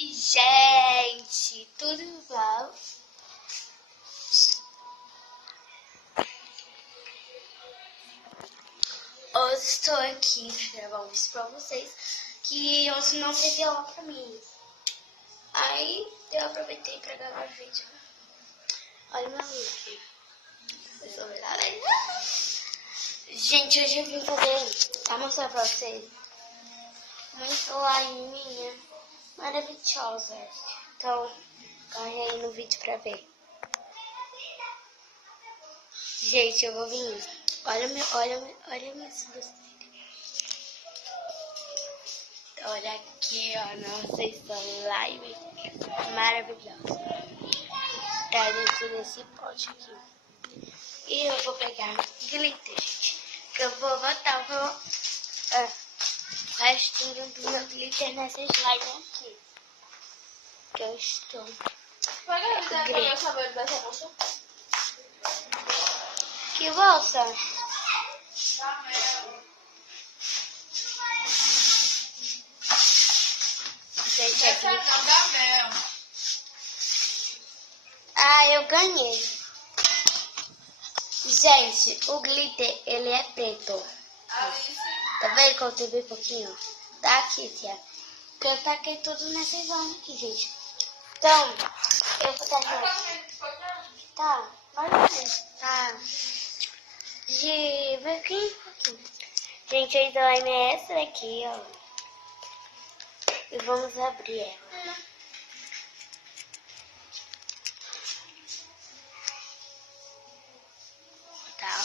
Gente, tudo bom? Hoje estou aqui para gravar um vídeo pra vocês que hoje não teve aula pra mim. Aí eu aproveitei para gravar vídeo. Olha meu look. Eu sou verdade. Gente, hoje eu vim pra mostrar pra vocês uma slime minha maravilhosa. Então, corre aí no vídeo pra ver. Gente, eu vou vir. Olha minha sobrancelha. Olha aqui, ó, nossa slime maravilhosa. Tá dentro desse pote aqui. E eu vou pegar glitter, gente. Que eu vou botar o restinho do meu glitter nessa slime aqui. Que eu estou. Pode ver o sabor dessa bolsa? Que bolsa? Gente, aqui. Ah, eu ganhei. Gente, o glitter, ele é preto. Tá vendo que eu tenho bem pouquinho? Tá aqui, tia. Porque eu taquei tudo nessa zona aqui, gente. Então, eu vou tacar. Tá, mais ou menos. Tá. De pouquinho. Gente, a slime é essa daqui, ó. E vamos abrir ela. Tá.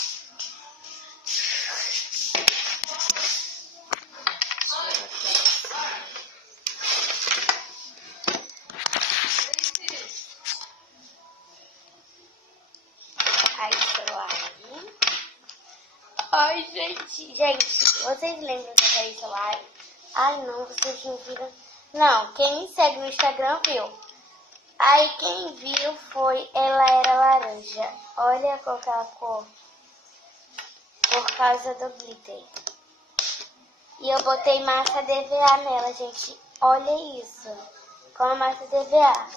Aí, slime. Ai, gente, vocês lembram daquela slime? Ai, não, vocês não viram. Não, quem me segue no Instagram viu. Aí, quem viu foi, ela era laranja. Olha qual que é a cor. Por causa do glitter. E eu botei massa DVA nela, gente. Olha isso. Com a massa DVA.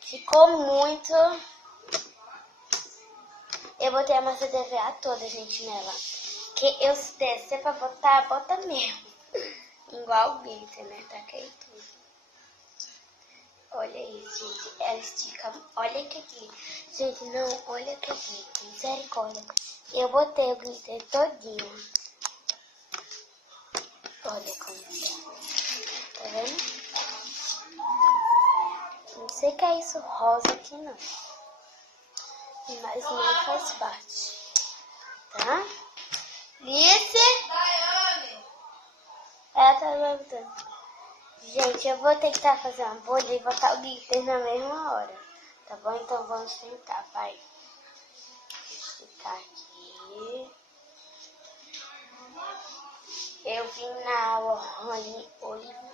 Ficou muito. Eu botei a massa DVA toda, gente, nela. Que eu, se descer pra botar, bota mesmo. Igual o glitter, né? Taquei tudo. Olha isso, gente. Ela estica. Olha que glitter. Gente, não, olha que glitter. Misericórdia. Eu botei o glitter todinho. Olha como tá. Tá vendo? Não sei o que é isso rosa aqui, não. Mas não faz parte. Tá? Lice? Ela tá levantando. Gente, eu vou tentar fazer uma bolha e botar o glitter na mesma hora. Tá bom? Então vamos tentar, vai. Esticar aqui. Eu vim na Oliveira.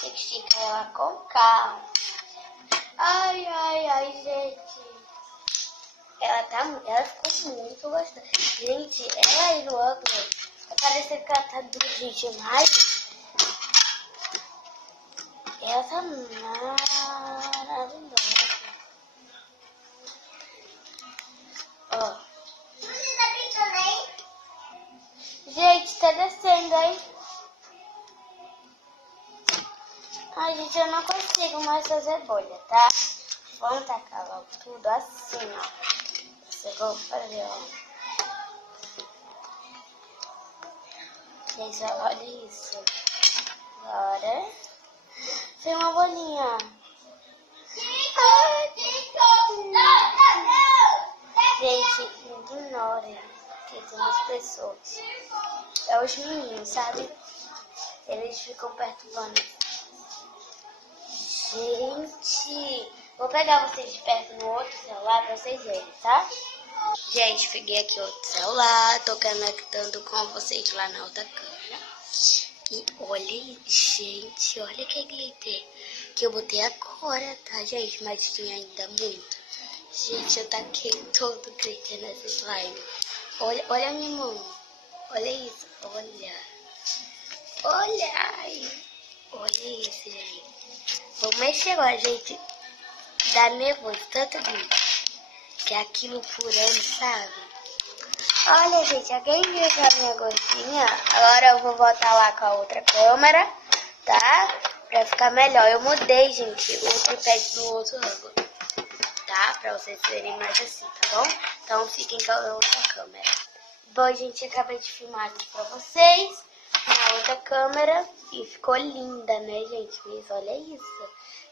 Tem que esticar ela com calma. Ai, gente. Ela ficou muito gostosa. Gente, ela aí no ângulo, parece que ela tá durinha demais. Ela tá maravilhosa. Ó. Gente, tá descendo aí. Ai, gente, eu não consigo mais fazer bolha, tá? Vamos tacar logo tudo assim, ó. Eu vou fazer, ó. Gente, olha isso. Agora, tem uma bolinha. Gente, ignorem que tem umas pessoas. É os meninos, sabe? Eles ficam perturbando. Gente, vou pegar vocês de perto no outro celular pra vocês verem, tá? Gente, peguei aqui outro celular, tô conectando com vocês lá na outra câmera. E olha, gente, olha que glitter que eu botei agora, tá, gente? Mas tinha ainda muito. Gente, eu taquei todo o glitter nessa slime. Olha a minha mão. Olha isso, olha. Olha aí. Olha isso, gente. Vou mexer agora, gente. Dá nervoso, tanto que é aquilo purando, sabe? Olha, gente, alguém viu a minha gordinha? Agora eu vou voltar lá com a outra câmera, tá? Pra ficar melhor. Eu mudei, gente, o tripé do outro ângulo, tá? Pra vocês verem mais assim, tá bom? Então fiquem com a outra câmera. Bom, gente, acabei de filmar aqui pra vocês na outra câmera e ficou linda, né, gente? Mas olha isso.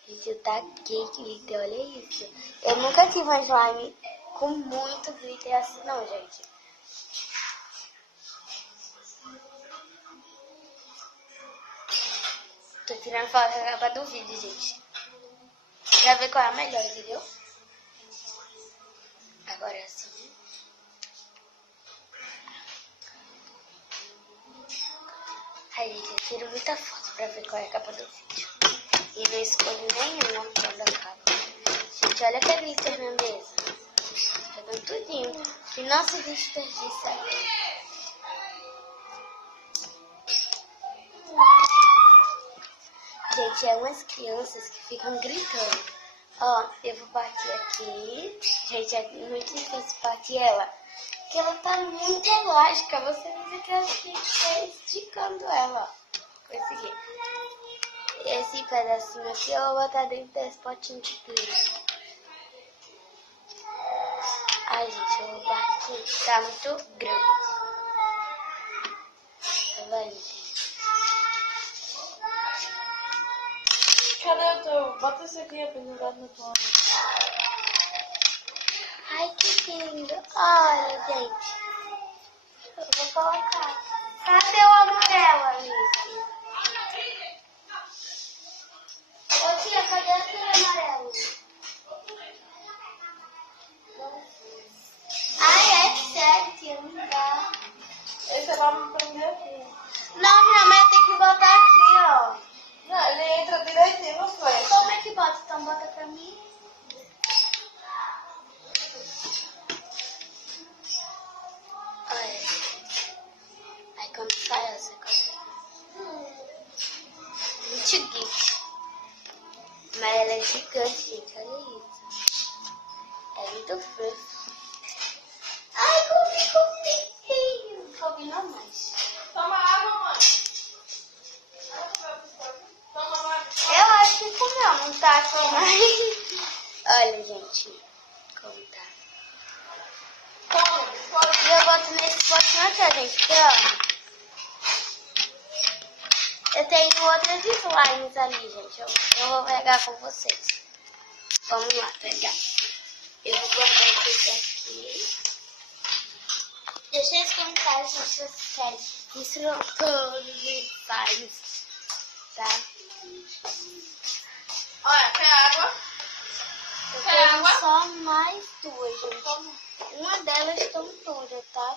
Gente, tá cake glitter, olha isso. Eu nunca tive uma slime com muito glitter assim, não, gente. Tô tirando foto da capa do vídeo, gente. Pra ver qual é a melhor, entendeu? Agora é assim. Ai, gente, eu tiro muita foto pra ver qual é a capa do vídeo. E não escolho nenhuma quando acaba. Gente, olha que glitter na mesa. Tá dando tudinho. E não se desperdiça. Gente, é umas crianças que ficam gritando. Ó, eu vou partir aqui. Gente, é muito difícil partir ela. Porque ela tá muito elástica. Você vê que eu fiquei esticando ela, ó. Esse aqui. Esse pedacinho aqui eu vou botar dentro desse potinho de glitter. Ai, gente, eu vou partir. Tá muito grande. Tá vendo, gente? Cadê o teu? Bota esse aqui pendurado no teu. Ai, que lindo. Olha, gente. Eu vou colocar. Cadê o amarelo, Alice? Ô, tia, cadê aquele amarelo? Ai, é sério, tia, não dá. Esse é pra me prender aqui. Não, minha mãe tem que botar aqui, ó. Não, ele entra direitinho no flash. Como é que bota? Então bota pra mim. Olha. Aí quando sai essa coisa. Muito gigante. Mas ela é gigante, gente. Olha isso. É muito fofo. Ai, como ficou pequeno. Combinou mais. Toma água, mãe. Toma água. Eu acho que comeu, não tá aqui mais. Olha, gente. Como tá. Toma. E eu boto nesse potinho aqui, ó, gente. Aqui, ó. Eu tenho outras slimes ali, gente. Eu vou pegar com vocês. Vamos lá pegar. Eu vou guardar esse aqui. Deixa eu comentar, gente, sério. Isso não todos os slimes, tá? Olha, quer água? Eu Quer tenho água? só mais duas, gente. Uma delas estão todas, tá?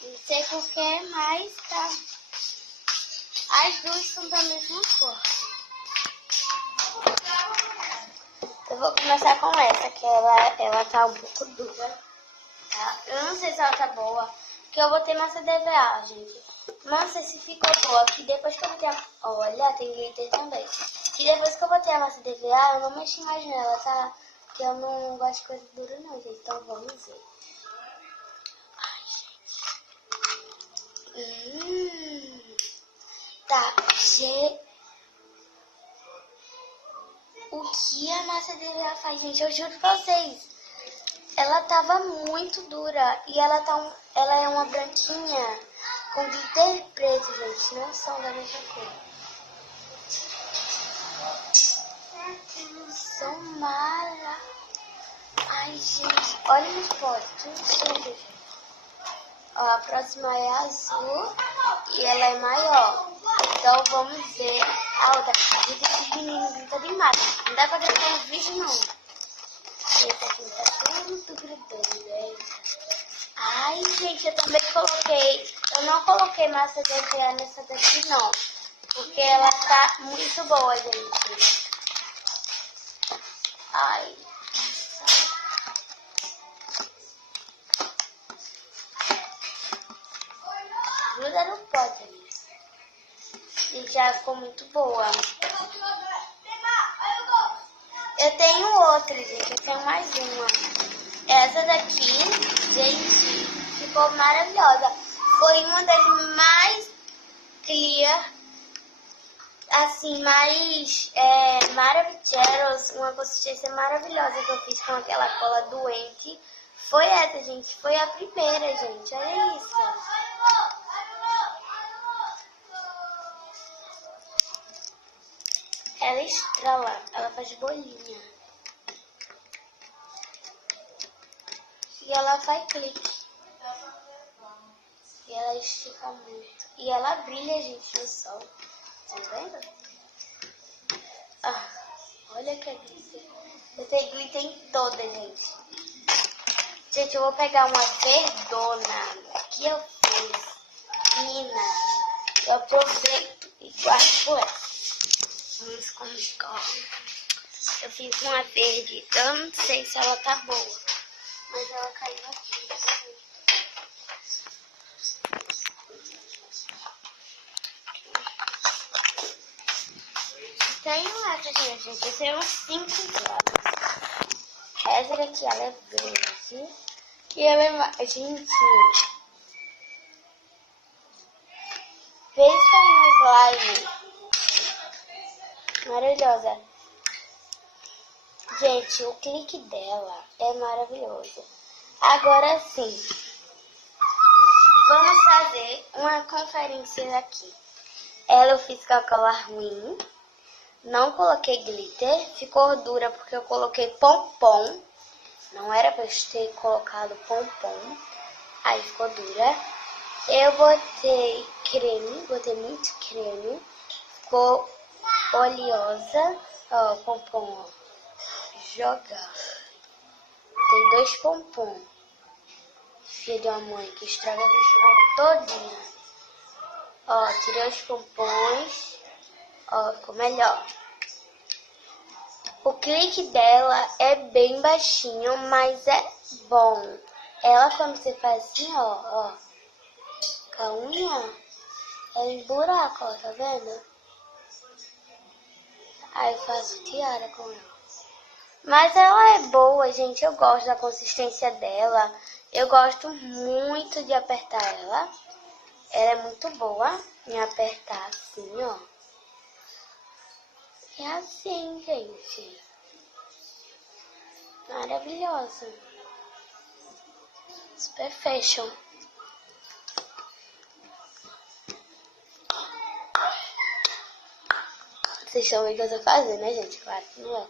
Não sei por que, mas tá. As duas são da mesma cor. Eu vou começar com essa, que ela tá um pouco dura, tá? Eu não sei se ela tá boa, porque eu botei massa DVA, gente. Não sei se ficou boa, que depois que eu botei a... Olha, tem glitter também. Que depois que eu botei a massa DVA, eu não mexi mais nela, tá? Porque eu não gosto de coisa dura não, gente. Então vamos ver. Ai, gente. Tá, o que a massa DVA faz, gente? Eu juro pra vocês. Ela tava muito dura e ela é uma branquinha com glitter preto, gente. Não são da mesma cor. São mara. Ai, gente. Olha as fotos. Tudo cheio, gente. Ó, a próxima é azul e ela é maior. Então vamos ver a outra. Gente, esse menino grita demais. Não dá pra gritar no vídeo, não. Esse aqui tá tudo gritando, né? Ai, gente, eu também coloquei. Eu não coloquei massa DVA nessa daqui, não. Porque ela tá muito boa, gente. Ai. gruda no pote ali. E já ficou muito boa. Eu tenho outra, gente. Eu tenho mais uma. Essa daqui, gente, ficou maravilhosa. Foi uma das mais clear, assim, mais maravilhosas, uma consistência maravilhosa que eu fiz com aquela cola doente. Foi essa, gente. Foi a primeira, gente. Olha isso. Ela estrala, ela faz bolinha. E ela faz clique. E ela estica muito. E ela brilha, gente, no sol. Tá vendo? Ah, olha que glitter. Eu tenho glitter em toda, gente. Gente, eu vou pegar uma verdona que eu fiz. Menina, eu aproveito e guardo ela. Vamos com. Eu fiz uma verde. Eu não sei se ela tá boa. Mas ela caiu aqui. Tenho essa aqui, gente. Eu tenho 5 gramas. Essa daqui, ela é verde. E ela é... Gente... Pensa no slime. Maravilhosa. Gente, o clique dela é maravilhoso. Agora sim. Vamos fazer uma conferência aqui. Ela eu fiz com a cola ruim. Não coloquei glitter. Ficou dura porque eu coloquei pompom. Não era pra eu ter colocado pompom. Aí ficou dura. Eu botei creme. Botei muito creme. Ficou oleosa. Ó, pompom, ó. Jogar. Tem 2 pompom. Filha da mãe que estraga a mistura todinha. Ó, tirei os pompons. Ó, ficou melhor. O clique dela é bem baixinho, mas é bom. Ela quando você faz assim, ó, com a unha, ela esburaca, ó, tá vendo? Aí eu faço tiara com ela. Mas ela é boa, gente. Eu gosto da consistência dela. Eu gosto muito de apertar ela. Ela é muito boa em apertar assim, ó. É assim, gente. Maravilhosa. Super fashion. Vocês estão vendo o que eu tô fazendo, né, gente? Claro que não é.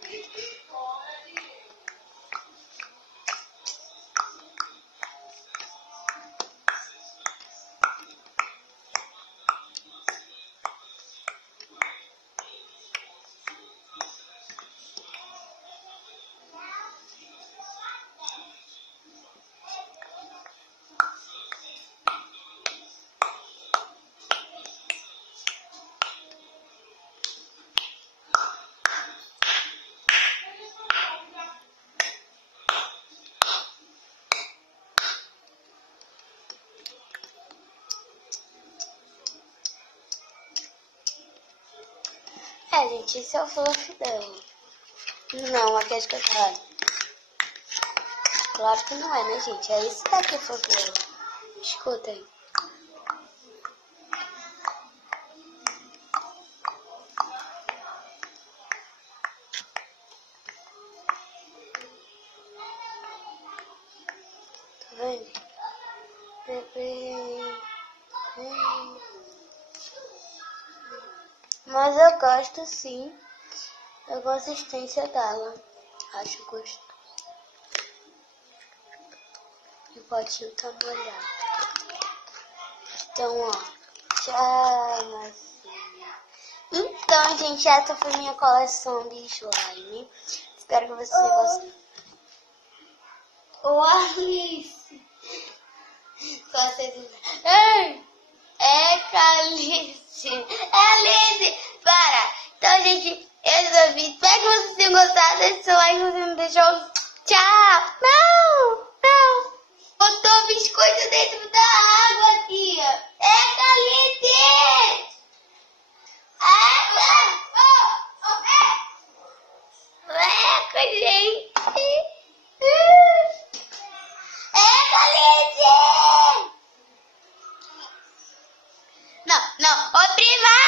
Gente, esse é o fluff dela. Não, aqui é de cacau. Claro que não é, né, gente? É esse daqui o fluff dela. Escuta aí. Tá vendo? Mas eu gosto sim da consistência dela. Acho gostoso. E o potinho tá molhado. Então, ó. Tchau, massinha. Então, gente, essa foi minha coleção de slime. Espero que você gostem. Ô, Alice. Só vocês... Ei! É, Calice. Alice, para. Então, gente, esse é o vídeo. Espero que vocês tenham gostado desse like. Você me deixou. Tchau. Não, não. Botou biscoito dentro da água, tia. É, Calice. Ai, gente. Não, ô prima!